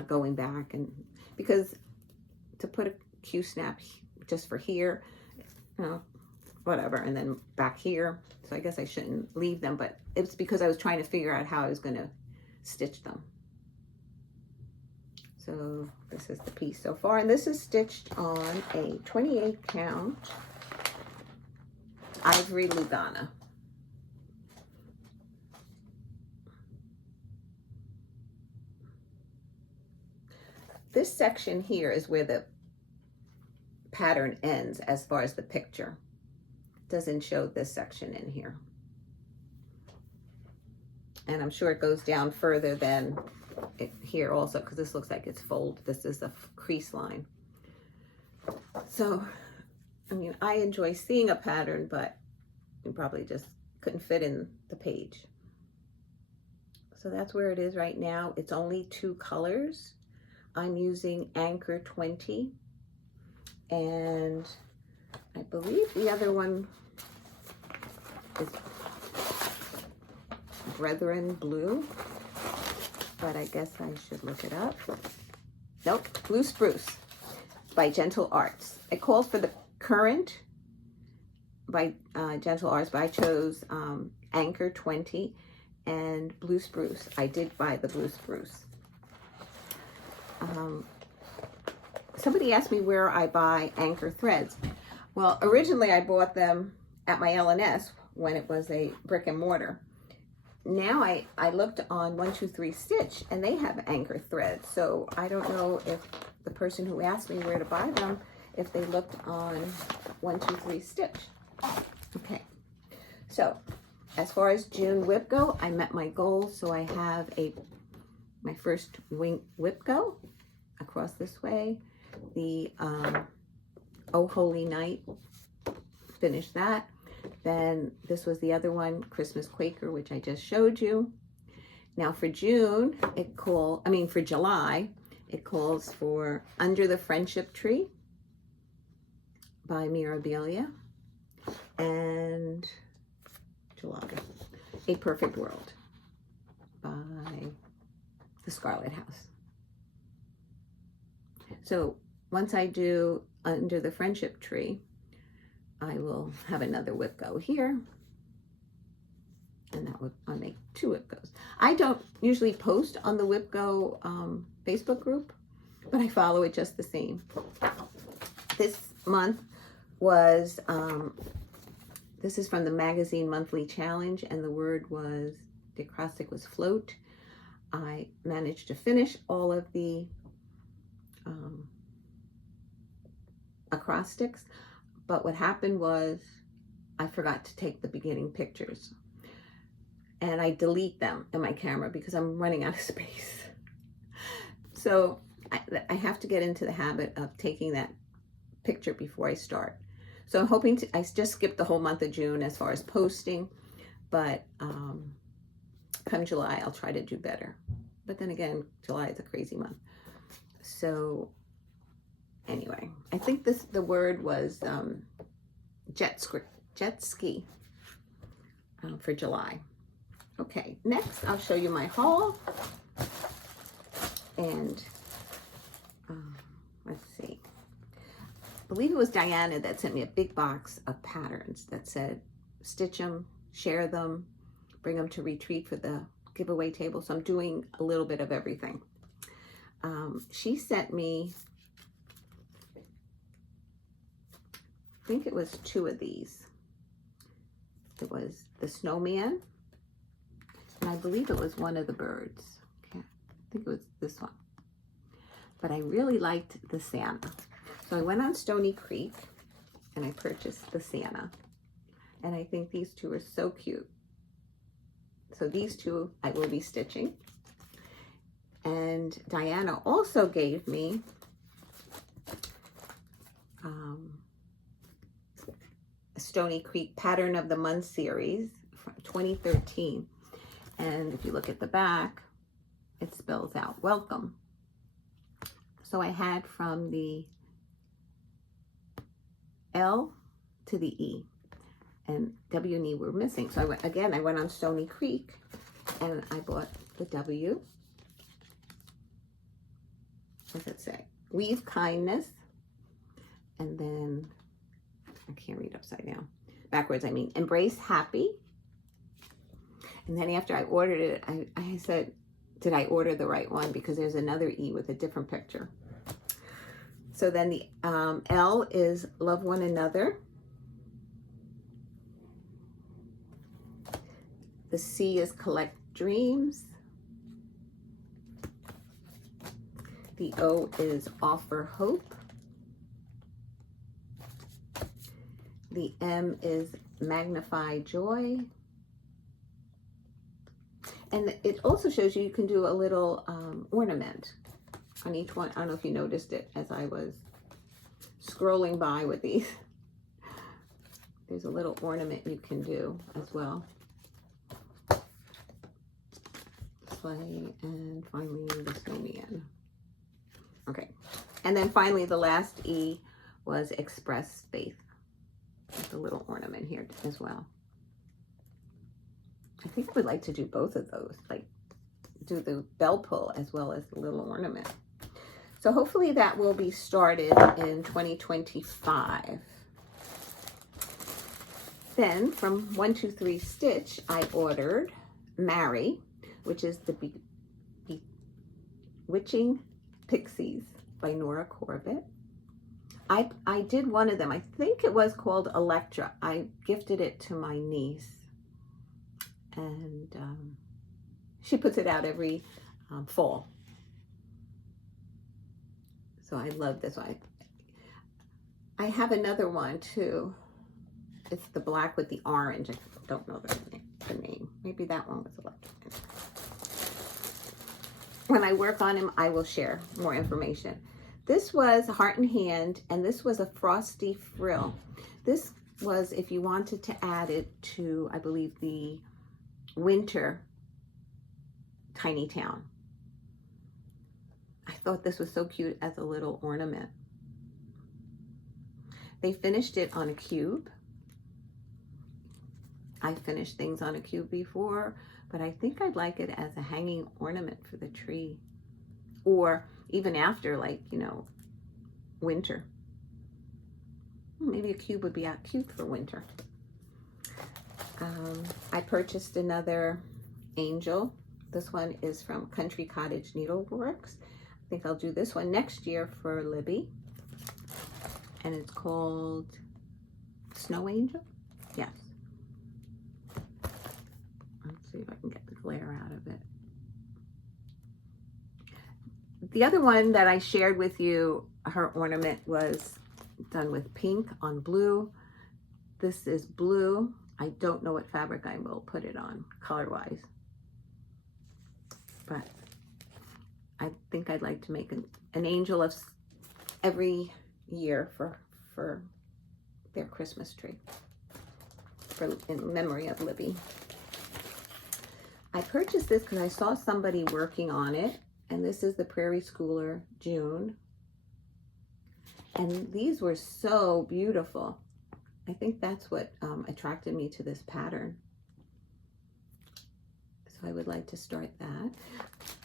going back. And because to put a Q-snap just for here, you know, whatever, and then back here. So I guess I shouldn't leave them, but it's because I was trying to figure out how I was going to stitch them. So this is the piece so far, and this is stitched on a 28 count ivory Lugana. This section here is where the pattern ends as far as the picture. Doesn't show this section in here. And I'm sure it goes down further than it here also, because this looks like it's folded. This is a crease line. So, I mean, I enjoy seeing a pattern, but you probably just couldn't fit in the page. So that's where it is right now. It's only 2 colors. I'm using Anchor 20, and I believe the other one is Brethren Blue, but I guess I should look it up. Nope, Blue Spruce by Gentle Arts. It calls for the Current by Gentle Arts, but I chose Anchor 20 and Blue Spruce. I did buy the Blue Spruce. Somebody asked me where I buy Anchor threads. Well, originally I bought them at my L&S when it was a brick and mortar. Now I looked on 123 Stitch and they have Anchor threads. So I don't know if the person who asked me where to buy them, if they looked on 123 Stitch. Okay, so as far as June whip go, I met my goal. So I have my first wing whip go across this way. The Oh Holy Night, finished that. Then this was the other one, Christmas Quaker, which I just showed you. Now for June, for July, it calls for Under the Friendship Tree by Mirabilia, and July, A Perfect World by the Scarlet House. So once I do Under the Friendship Tree, I will have another whip go here, and I'll make 2 whip goes. I don't usually post on the whip go Facebook group, but I follow it just the same. This month was, this is from the magazine monthly challenge, and the word was, the acrostic was float. I managed to finish all of the acrostics, but what happened was I forgot to take the beginning pictures, and I delete them in my camera because I'm running out of space. So I have to get into the habit of taking that picture before I start. So I'm hoping to, I just skipped the whole month of June as far as posting, but come July, I'll try to do better. But then again, July is a crazy month. So anyway, I think the word was jet ski for July. Okay, next I'll show you my haul. And let's see. I believe it was Diana that sent me a big box of patterns that said stitch them, share them, bring them to retreat for the giveaway table. So I'm doing a little bit of everything. She sent me, I think it was 2 of these. It was the snowman, and I believe it was one of the birds. Okay, I think it was this one. But I really liked the Santa. So I went on Stony Creek and I purchased the Santa. And I think these two are so cute. So these two I will be stitching. And Diana also gave me a Stony Creek Pattern of the Month series from 2013. And if you look at the back, it spells out welcome. So I had from the L to the E, and W and E were missing. So I went on Stony Creek and I bought the W. What does it say? Weave kindness. And then, I can't read upside down. Backwards, I mean, embrace happy. And then after I ordered it, I said, did I order the right one? Because there's another E with a different picture. So then the L is love one another. The C is collect dreams. The O is offer hope. The M is magnify joy. And it also shows you can do a little ornament on each one. I don't know if you noticed it as I was scrolling by with these. There's a little ornament you can do as well. Sleigh, and finally the snowman. Okay, and then finally the last E was express faith. With a little ornament here as well. I think I would like to do both of those, like do the bell pull as well as the little ornament. So hopefully that will be started in 2025. Then from 123 Stitch, I ordered Mary, which is the Bewitching Pixies by Nora Corbett. I did one of them. I think it was called Electra. I gifted it to my niece. And she puts it out every fall. So I love this one. I have another one too. It's the black with the orange. I don't know the name. Maybe that one was Electra. When I work on him, I will share more information. This was Heart and Hand, and this was a frosty frill. This was if you wanted to add it to, I believe, the winter tiny town. I thought this was so cute as a little ornament. They finished it on a cube. I finished things on a cube before, but I think I'd like it as a hanging ornament for the tree. Or even after, like, you know, winter. Maybe a cube would be out cute for winter. I purchased another angel. This one is from Country Cottage Needleworks. I think I'll do this one next year for Libby. And it's called Snow Angel? Yes. Let's see if I can get the glare out of it. The other one that I shared with you, her ornament was done with pink on blue. This is blue. I don't know what fabric I will put it on color-wise. But I think I'd like to make an angel of every year for their Christmas tree, in memory of Libby. I purchased this because I saw somebody working on it. And this is the Prairie Schooler June. And these were so beautiful. I think that's what attracted me to this pattern. So I would like to start that.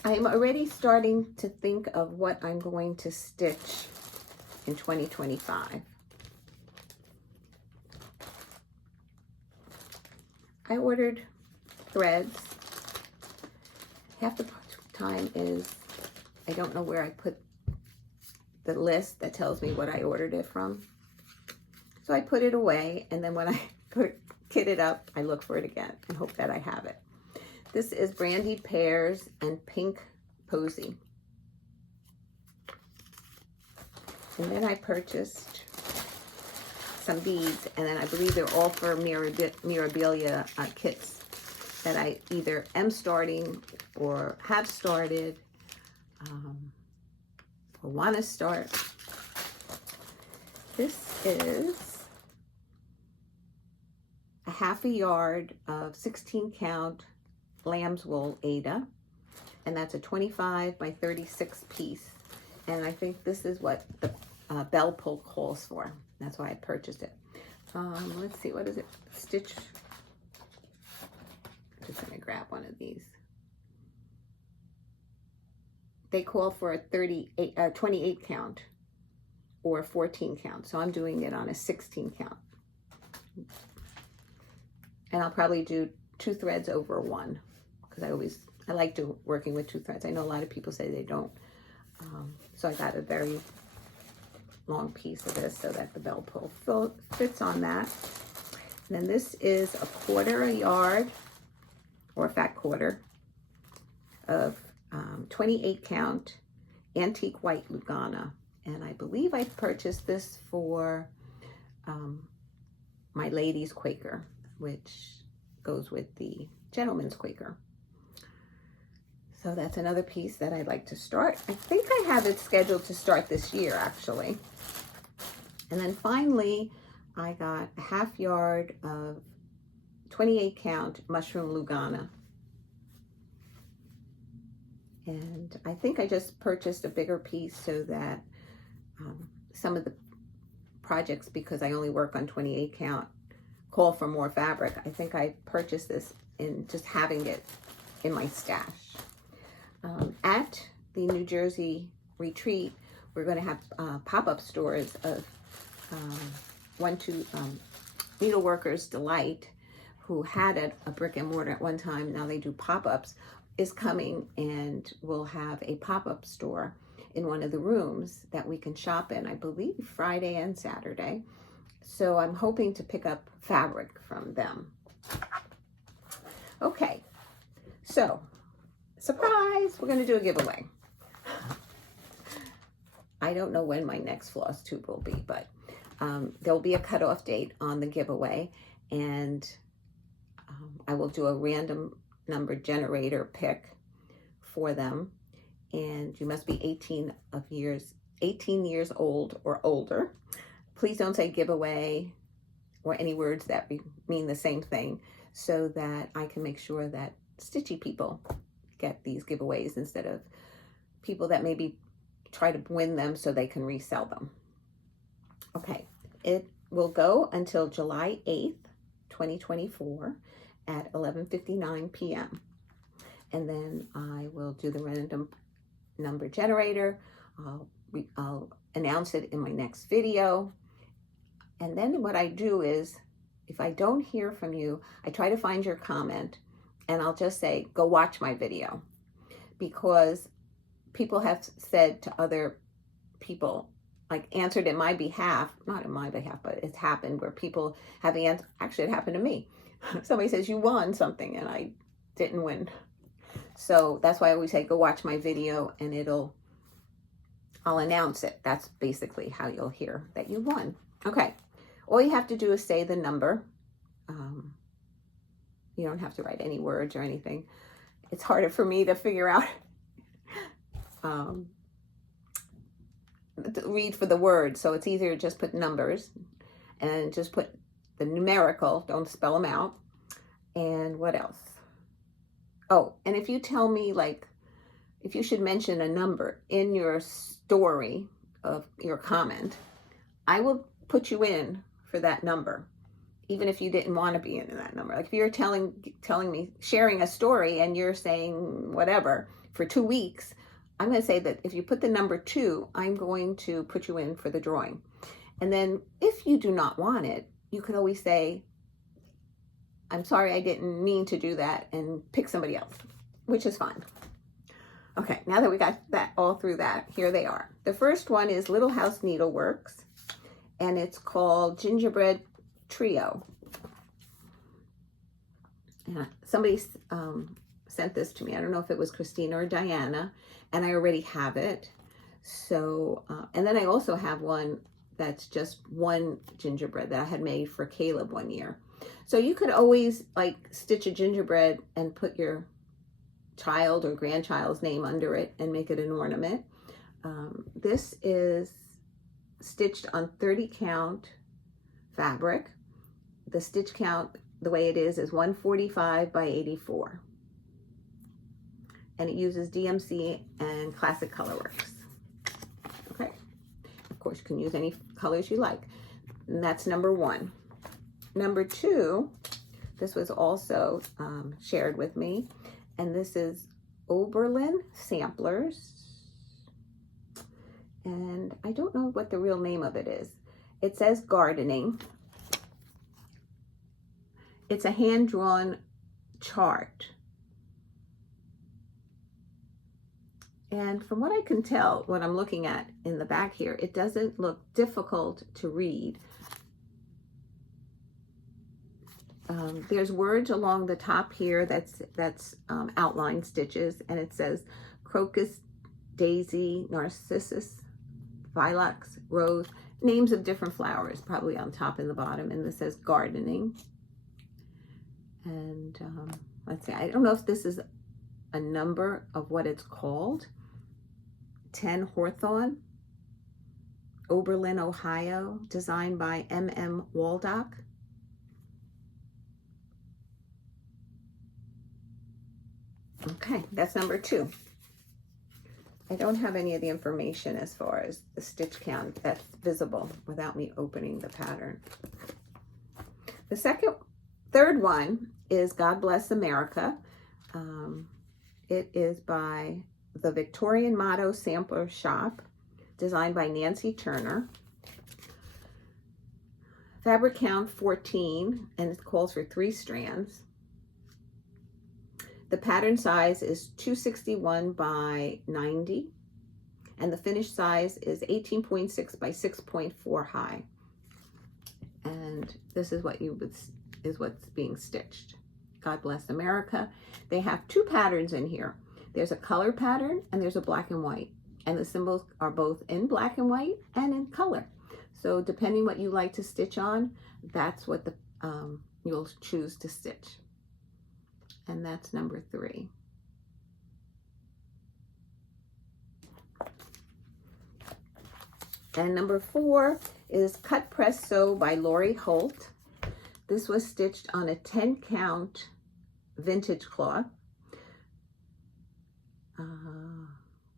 I'm already starting to think of what I'm going to stitch in 2025. I ordered threads. Half the time is I don't know where I put the list that tells me what I ordered it from. So I put it away, and then when I go to kit it up, I look for it again and hope that I have it. This is Brandied Pears and Pink Posy. And then I purchased some beads, and then I believe they're all for Mirabilia kits that I either am starting or have started or want to start. This is a half a yard of 16 count lamb's wool Aida, and that's a 25 by 36 piece. And I think this is what the bell pull calls for. That's why I purchased it. Let's see, what is it? Stitch. I'm just gonna grab one of these. They call for a 28 count or 14 count. So I'm doing it on a 16 count. And I'll probably do 2 threads over 1, because I like working with 2 threads. I know a lot of people say they don't. So I got a very long piece of this so that the bell pull fits on that. And then this is a 1/4 yard or a fat quarter of 28 count antique white Lugana. And I believe I purchased this for my ladies Quaker, which goes with the gentleman's Quaker. So that's another piece that I'd like to start. I think I have it scheduled to start this year, actually. And then finally, I got a half yard of 28 count mushroom Lugana. And I think I just purchased a bigger piece so that some of the projects, because I only work on 28 count, call for more fabric. I think I purchased this in just having it in my stash. At the New Jersey retreat, we're going to have pop-up stores of Needleworkers Delight, who had a brick and mortar at one time. Now they do pop-ups, is coming, and we'll have a pop-up store in one of the rooms that we can shop in, I believe Friday and Saturday. So I'm hoping to pick up fabric from them. Okay, so surprise, we're going to do a giveaway. I don't know when my next floss tube will be, but there'll be a cutoff date on the giveaway, and I will do a random number generator pick for them. And you must be 18 years old or older. Please don't say giveaway or any words that mean the same thing, so that I can make sure that stitchy people get these giveaways instead of people that maybe try to win them so they can resell them. Okay, it will go until July 8th, 2024 at 11:59 p.m. And then I will do the random number generator. I'll announce it in my next video. And then what I do is, if I don't hear from you, I try to find your comment, and I'll just say, go watch my video. Because people have said to other people, like answered in my behalf, not in my behalf, but it's happened where people have actually it happened to me. Somebody says you won something and I didn't win. So that's why I always say, go watch my video, and I'll announce it. That's basically how you'll hear that you won. Okay, all you have to do is say the number. You don't have to write any words or anything. It's harder for me to figure out, to read for the words. So it's easier to just put numbers and just put the numerical, don't spell them out. And what else? Oh, and if you tell me, like, if you should mention a number in your story of your comment, I will put you in for that number, even if you didn't want to be in that number. Like if you're telling me, sharing a story, and you're saying whatever for 2 weeks, I'm going to say that if you put the number 2, I'm going to put you in for the drawing. And then if you do not want it, you could always say, I'm sorry, I didn't mean to do that, and pick somebody else, which is fine. Okay, now that we got that all through that, here they are. The first one is Little House Needleworks, and it's called Gingerbread Trio. And somebody sent this to me. I don't know if it was Christina or Diana, and I already have it. So, and then I also have one that's just one gingerbread that I had made for Caleb one year. So you could always like stitch a gingerbread and put your child or grandchild's name under it and make it an ornament. This is stitched on 30 count fabric. The stitch count, the way it is 145 by 84. And it uses DMC and Classic Colorworks. Okay. Of course, you can use any colors you like. And that's number 1. Number 2, this was also shared with me. And this is Oberlin Samplers. And I don't know what the real name of it is. It says gardening. It's a hand-drawn chart. And from what I can tell, what I'm looking at in the back here, it doesn't look difficult to read. There's words along the top here that's outline stitches, and it says crocus, daisy, narcissus, lilacs, rose, names of different flowers, probably on top and the bottom, and this says gardening. And let's see, I don't know if this is a number of what it's called. 10 Hawthorne, Oberlin, Ohio, designed by M.M. Waldock. Okay, that's number 2. I don't have any of the information as far as the stitch count that's visible without me opening the pattern. The third one is God Bless America. It is by the Victorian Motto Sampler Shop, designed by Nancy Turner. Fabric count 14, and it calls for 3 strands. The pattern size is 261 by 90, and the finished size is 18.6 by 6.4 high. And this is what what's being stitched. God Bless America. They have 2 patterns in here. There's a color pattern and there's a black and white, and the symbols are both in black and white and in color. So depending what you like to stitch on, that's what you'll choose to stitch. And that's number 3. And number 4 is Cut, Press, Sew by Lori Holt. This was stitched on a 10 count vintage cloth.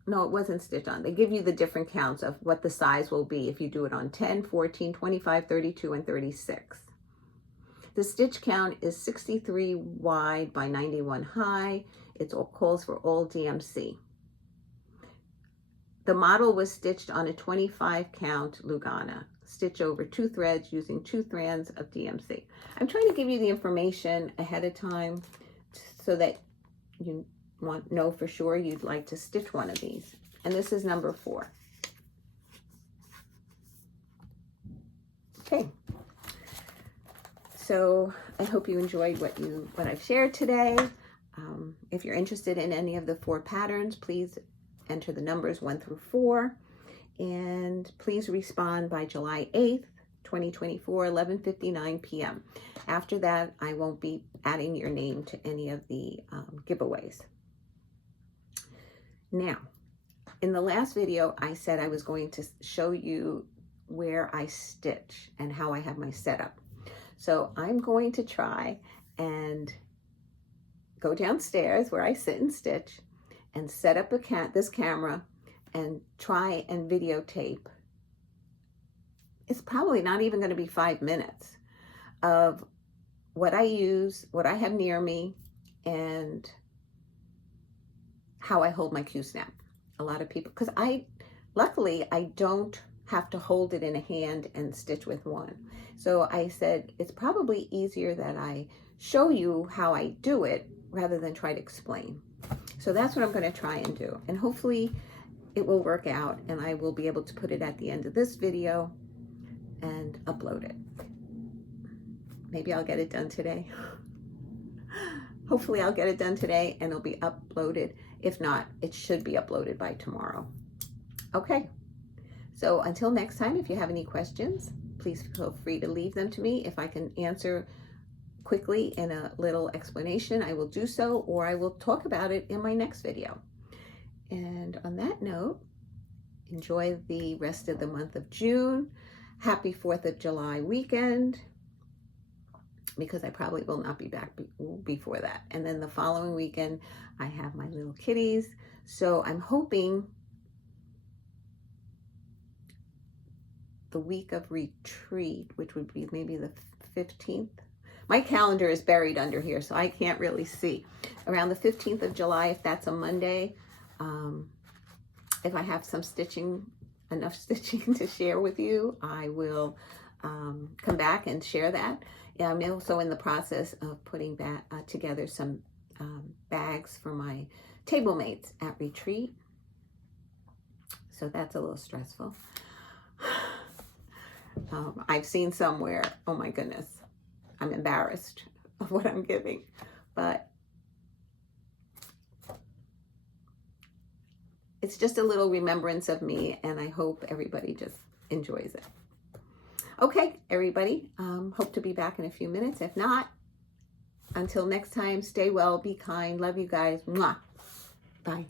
No, it wasn't stitched on. They give you the different counts of what the size will be if you do it on 10, 14, 25, 32, and 36. The stitch count is 63 wide by 91 high. It calls for all DMC. The model was stitched on a 25 count Lugana. Stitch over 2 threads using 2 strands of DMC. I'm trying to give you the information ahead of time so that you know for sure you'd like to stitch one of these. And this is number 4. Okay. So I hope you enjoyed what I've shared today. If you're interested in any of the 4 patterns, please enter the numbers 1 through 4. And please respond by July 8th, 2024, 11:59 p.m. After that, I won't be adding your name to any of the giveaways. Now, in the last video, I said I was going to show you where I stitch and how I have my setup. So I'm going to try and go downstairs where I sit and stitch and set up this camera and try and videotape. It's probably not even going to be 5 minutes of what I use, what I have near me, and how I hold my Q-snap. A lot of people, because luckily I don't have to hold it in a hand and stitch with one. So I said it's probably easier that I show you how I do it rather than try to explain. So that's what I'm going to try and do. And hopefully it will work out and I will be able to put it at the end of this video and upload it. Maybe I'll get it done today. Hopefully I'll get it done today and it'll be uploaded. If not, it should be uploaded by tomorrow. Okay, so until next time, if you have any questions, please feel free to leave them to me. If I can answer quickly in a little explanation, I will do so, or I will talk about it in my next video. And on that note, enjoy the rest of the month of June. Happy 4th of July weekend, because I probably will not be back before that. And then the following weekend, I have my little kitties. So I'm hoping the week of retreat, which would be maybe the 15th. My calendar is buried under here, so I can't really see. Around the 15th of July, if that's a Monday, if I have some enough stitching to share with you, I will come back and share that. I'm also in the process of putting together some bags for my table mates at retreat. So that's a little stressful. I've seen somewhere, oh my goodness, I'm embarrassed of what I'm giving, but it's just a little remembrance of me, and I hope everybody just enjoys it. Okay, everybody, hope to be back in a few minutes. If not, until next time, stay well, be kind, love you guys. Mwah. Bye.